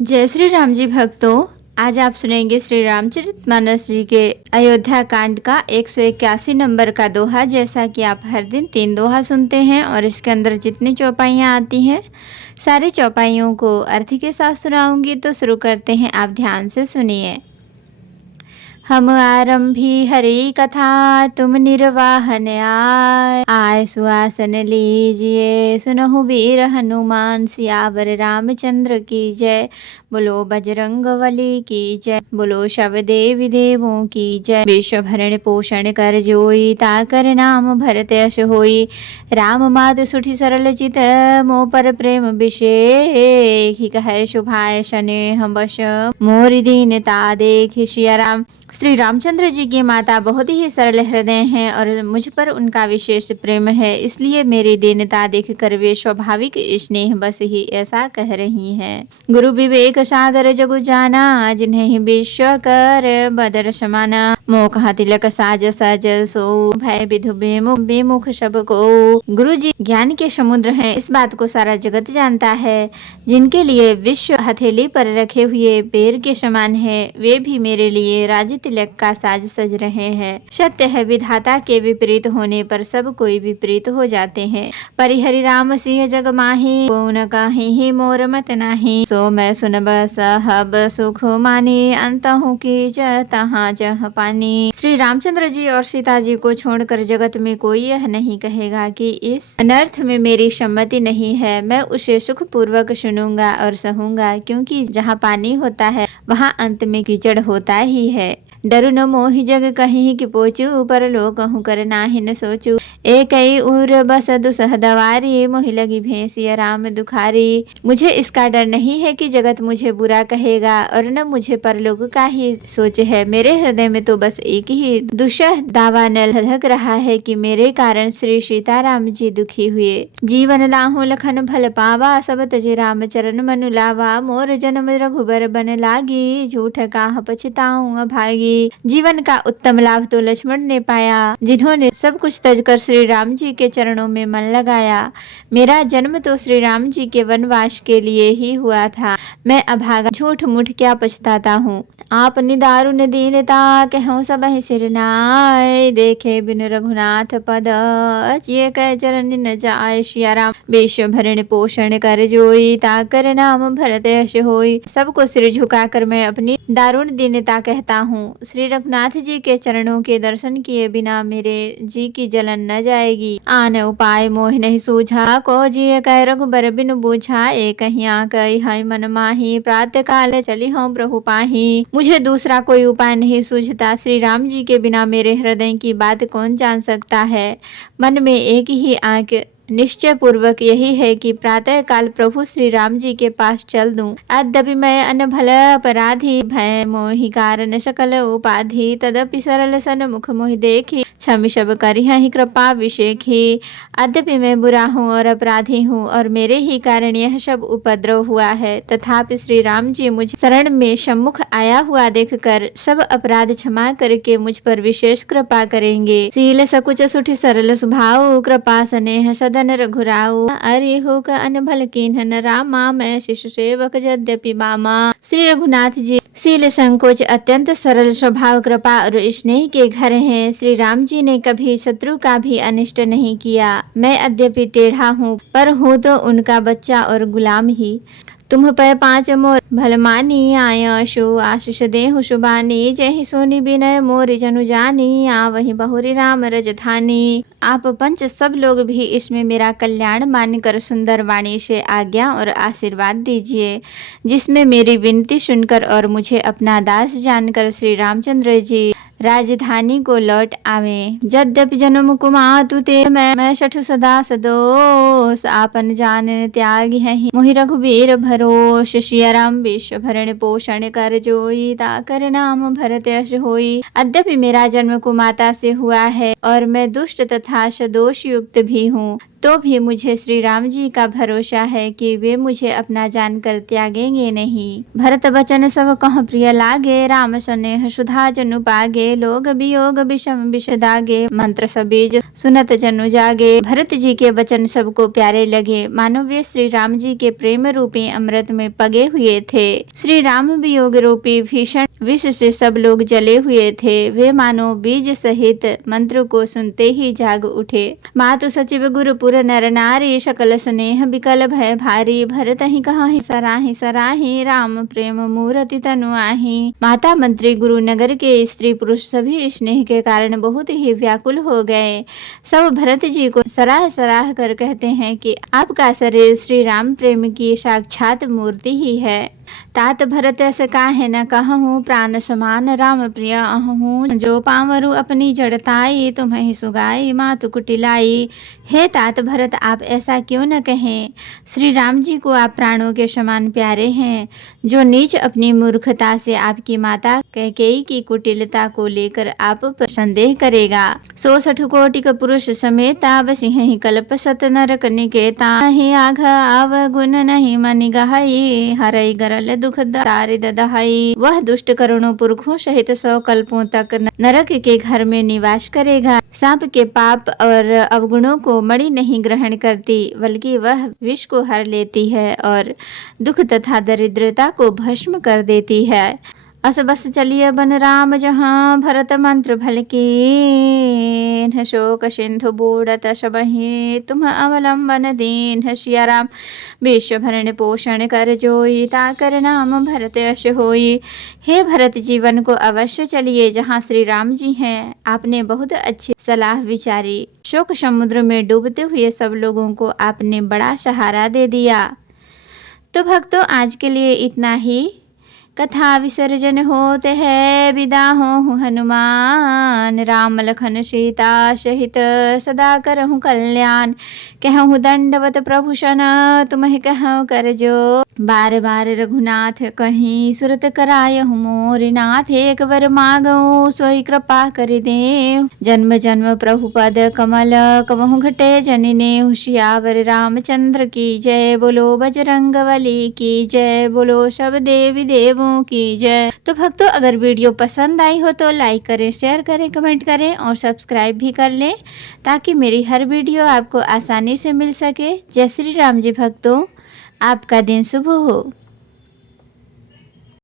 जय श्री राम जी भक्तों। आज आप सुनेंगे श्री रामचरितमानस जी के अयोध्या कांड का 181 नंबर का दोहा। जैसा कि आप हर दिन 3 दोहा सुनते हैं और इसके अंदर जितनी चौपाइयाँ आती हैं सारी चौपाइयों को अर्थ के साथ सुनाऊंगी। तो शुरू करते हैं, आप ध्यान से सुनिए। हम आरंभी हरि कथा, तुम निर्वाहन आय सुहासन लीजिए। सुनहु वीर हनुमान, सियावर रामचंद्र की जय। बोलो बजरंग बली की जय, बोलो शव देवी देवों की जय। विश्व भरण पोषण कर जोई, ताकर नाम भरत यश होई। राम माधु सुठी सरल चित, मोह पर प्रेम विशेष। कहे शुभाय स्नेह बश, मोरि दीनता देख। सिया राम। श्री रामचंद्र जी की माता बहुत ही सरल हृदय हैं और मुझ पर उनका विशेष प्रेम है, इसलिए मेरी दीनता देखकर वे स्वाभाविक स्नेह बस ही ऐसा कह रही हैं। गुरु विवेक सागर जगु जाना, जिन्हें विश्व कर बदर समाना। मोह तिलक साज सज सो, भय विधु बेमुख सब को। गुरु जी ज्ञान के समुद्र हैं, इस बात को सारा जगत जानता है। जिनके लिए विश्व हथेली पर रखे हुए पेड़ के समान है, वे भी मेरे लिए राज तिलक का साज सज रहे हैं। सत्य है, विधाता के विपरीत होने पर सब कोई विपरीत हो जाते हैं। परिहरि राम सिंह जग माही, को न कहीं मोर मत नाही। सो मैं सुनब सहब सुख मानी, अंतहु की तहाँ जह पानी। श्री रामचंद्र जी और सीता जी को छोड़कर जगत में कोई यह नहीं कहेगा कि इस अनर्थ में मेरी सम्मति नहीं है। मैं उसे सुख पूर्वक सुनूंगा और सहूंगा, क्योंकि जहाँ पानी होता है वहाँ अंत में कीचड़ होता ही है। डरु न मोहि जग कहीं कि पोचू, पर लो कहूँ कर नाहि न सोचू। एक उर बस दुसह दवारी, मोहि लगी भैंसिया राम दुखारी। मुझे इसका डर नहीं है कि जगत मुझे बुरा कहेगा, और न मुझे परलोक का ही सोच है। मेरे हृदय में तो बस एक ही दुसह दावा न लधक रहा है कि मेरे कारण श्री सीताराम जी दुखी हुए। जीवन लाहु लखन फल पावा, सब तजे राम चरण मनु लावा। मोर जन्म रघुबर बन लागी, झूठ काह पछताऊं अभागी। जीवन का उत्तम लाभ तो लक्ष्मण ने पाया, जिन्होंने सब कुछ तजकर श्री राम जी के चरणों में मन लगाया। मेरा जन्म तो श्री राम जी के वनवास के लिए ही हुआ था। मैं अभागा, झूठ मूठ क्या पछताता हूँ। आप निदारुण दीनता, कहूँ सब सिर नाय। देखे बिन रघुनाथ पद, ये कह चरण न जाय। सिया राम। विश्व भरण पोषण कर जोई, ताकर नाम भरत यश होई। सबको सिर झुकाकर मैं अपनी दारुण दीनता कहता हूँ। श्री रघुनाथ जी के चरणों के दर्शन किए बिना मेरे जी की जलन न जाएगी। आन उपाय मोह नहीं सूझा, को जिय कह रघुबर बिनु बूझा। एक हिया कही है मन माही, प्रातः काल चली हूँ प्रभु पाही। मुझे दूसरा कोई उपाय नहीं सूझता। श्री राम जी के बिना मेरे हृदय की बात कौन जान सकता है। मन में एक ही आंख निश्चय पूर्वक यही है कि प्रातः काल प्रभु श्री राम जी के पास चल दूं। अद्यपि मैं अनभल अपराधी, भय मोहि कारण सकल उपाधि। तदपि सरल सन मुख मोहि देखी, क्षमि सब करिहि कृपा विशेखी। अद्यपि मैं बुरा हूँ और अपराधी हूँ, और मेरे ही कारण यह सब उपद्रव हुआ है। तथापि श्री राम जी मुझे शरण में सम्मुख आया हुआ देखकर सब अपराध क्षमा करके मुझ पर विशेष कृपा करेंगे। शील सकुच सुठि सरल स्वभाव, कृपा स्नेह सदन रघुराऊ। अरिहु का अनभल कीन्हन रामा, मैं शिशु सेवक यद्यपि बामा। श्री रघुनाथ जी शील संकोच अत्यंत सरल स्वभाव, कृपा और स्नेह के घर हैं। श्री राम जी ने कभी शत्रु का भी अनिष्ट नहीं किया। मैं अद्यपि टेढ़ा हूँ, पर हूँ तो उनका बच्चा और गुलाम ही। तुम पर 5 मोर भल मानी, आय शु आशीष देहु शुभानी। जय सोनी विनय मोर जनु जानी, आवहि बहुरी राम रजधानी। आप पंच सब लोग भी इसमें मेरा कल्याण मानकर सुंदर वाणी से आज्ञा और आशीर्वाद दीजिए, जिसमें मेरी विनती सुनकर और मुझे अपना दास जानकर श्री रामचंद्र जी राजधानी को लौट आवे। यद्यपि जन्म कुमातु ते, मैं सठ सदा सदोष। आपन जान त्याग है मोहि रघुवीर भरोष। सिया राम। विश्व भरण पोषण कर जोई, ताकर नाम भरत यश होई। अद्यपि मेरा जन्म कुमाता से हुआ है और मैं दुष्ट तथा सदोष युक्त भी हूँ, तो भी मुझे श्री राम जी का भरोसा है कि वे मुझे अपना जानकर त्यागेंगे नहीं। भरत वचन सब कह प्रिय लागे, राम स्नेह सुधा जनु पागे, लोग वियोग विषम विष दागे, मंत्र सबीज सुनत जनु जागे। भरत जी के वचन सबको प्यारे लगे, मानो वे श्री राम जी के प्रेम रूपी अमृत में पगे हुए थे। श्री राम वियोग रूपी भीषण विष से सब लोग जले हुए थे। वे मानो बीज सहित मंत्र को सुनते ही जाग उठे। मातु सचिव गुरुपुर नर नारी, सकल स्नेह विकल भय भारी, भरत ही कहाहि सराहि सराहि, राम प्रेम मूर्ति तनु आहि। माता मंत्री गुरु नगर के स्त्री पुरुष सभी स्नेह के कारण बहुत ही व्याकुल हो गए। सब भरत जी को सराह सराह कर कहते हैं कि आपका शरीर श्री राम प्रेम की साक्षात मूर्ति ही है। तात भरत अस काहे न कहूँ, प्राण समान राम प्रिय अहूँ, जो पावरु अपनी जड़ताई, तुम्हें सुगाई मातु कुटिलाई। हे तात भरत, आप ऐसा क्यों न कहें, श्री राम जी को आप प्राणों के समान प्यारे हैं। जो नीच अपनी मूर्खता से आपकी माता कैकेयी की कुटिलता को लेकर आप पर संदेह करेगा। 66 कोटिक पुरुष समेता, बसिहि कल्प सत नरक निकेता, ही आघ अवगुण नहीं मनि गहई, हरई गरल दुख दारिद दहाई। वह दुष्ट करोड़ों पुरखों सहित 100 कल्पों तक नरक के घर में निवास करेगा। सांप के पाप और अवगुणों को मणि नहीं ग्रहण करती, बल्कि वह विष को हर लेती है और दुख तथा दरिद्रता को भस्म कर देती है। अस बस चलिए बन राम जहाँ, भरत मंत्र भल कीन, शोक सिंधु बूढ़त सबहि, तुम अवलंबन दीन। सिया राम विश्व भरण पोषण कर जोई, ताकर नाम भरत यश होई। हे भरत, जीवन को अवश्य चलिए जहाँ श्री राम जी हैं। आपने बहुत अच्छी सलाह विचारी। शोक समुद्र में डूबते हुए सब लोगों को आपने बड़ा सहारा दे दिया। तो भक्तों, आज के लिए इतना ही। कथा विसर्जन होते है, विदा हो हनुमान, राम लखन सीता सहित सदा करहु कल्याण। कहूँ दंडवत प्रभु सन, तुम्हें कहूँ कर जो, बार बार रघुनाथ कहीं, सुरत करायहु मोर नाथ। एक वर मांगो सोई कृपा कर दे, जन्म जन्म प्रभु पद कमल, कबहु घटे जनिने। होशियावर रामचंद्र की जय, बोलो बजरंगबली की जय, बोलो सब देवी देवों की जय। तो भक्तों, अगर वीडियो पसंद आई हो तो लाइक करें, शेयर करें, कमेंट करें और सब्सक्राइब भी कर लें, ताकि मेरी हर वीडियो आपको आसानी से मिल सके। जय श्री राम जी भक्तों, आपका दिन शुभ हो।